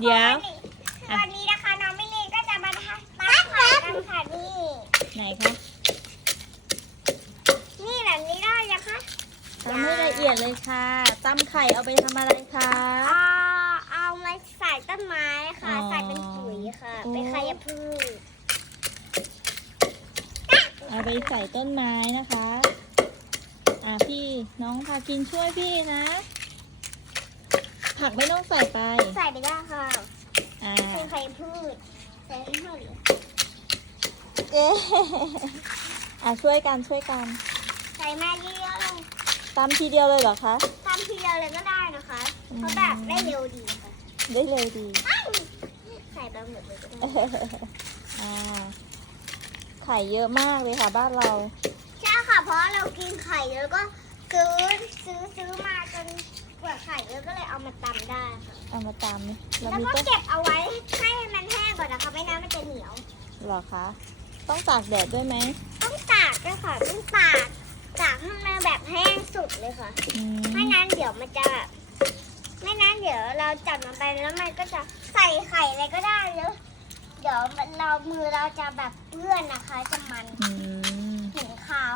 เดี๋ยวคือวันนี้นะคะน้องมิลีก็จะมาทำตัดไข่กันค่ะนี่ไหนคะนี่แบบนี้ได้นะคะทำให้ละเอียดเลยค่ะตำไข่เอาไปทำอะไรคะ เอาเอามาใส่ต้นไม้ค่ะอ๋อ ใส่เป็นปุ๋ยค่ะโอ้เป็นขยะพืชเอาไปใส่ต้นไม้นะคะ อ่าพี่น้องพากินช่วยพี่นะ ผักไม่ต้องใส่ไป ใส่ไปได้ค่ะอ่าเป็นขยะพืชใส่ให้หมดเลยเอ๊ะอ่าช่วยกันช่วยกันใส่มาเยอะๆเลยตำทีเดียวเลยเหรอคะทำทีเดียวเลยก็ได้นะคะอืมเพราะแบบได้เร็วดีค่ะ ได้เลยดี ใส่ไปหมดเลยก็ได้อ่าไข่เยอะมากเลยค่ะบ้านเรา ใช่ค่ะเพราะเรากินไข่แล้วก็ซื้อซื้อซื้อมาจนเปลือกไข่ แล้วก็เลยเอามาตำได้ค่ะเอามาตำเราแล้วมีก็ต้นเก็บเอาไว้ให้มันแห้งก่อนนะคะไม่งั้นมันจะเหนียว เหรอคะ ต้องตากแดดด้วยไหมต้องตากด้วยค่ะต้องตากตากให้มันแบบแห้งสุดเลยค่ะ อืมไม่งั้นเดี๋ยวมันจะแบบไม่งั้นเดี๋ยวเราจับมันไปแล้วมันก็จะใส่ไข่อะไรก็ได้แล้วเดี๋ยวเรามือเราจะแบบเปื้อนนะคะจะมันอืมเห็นขาว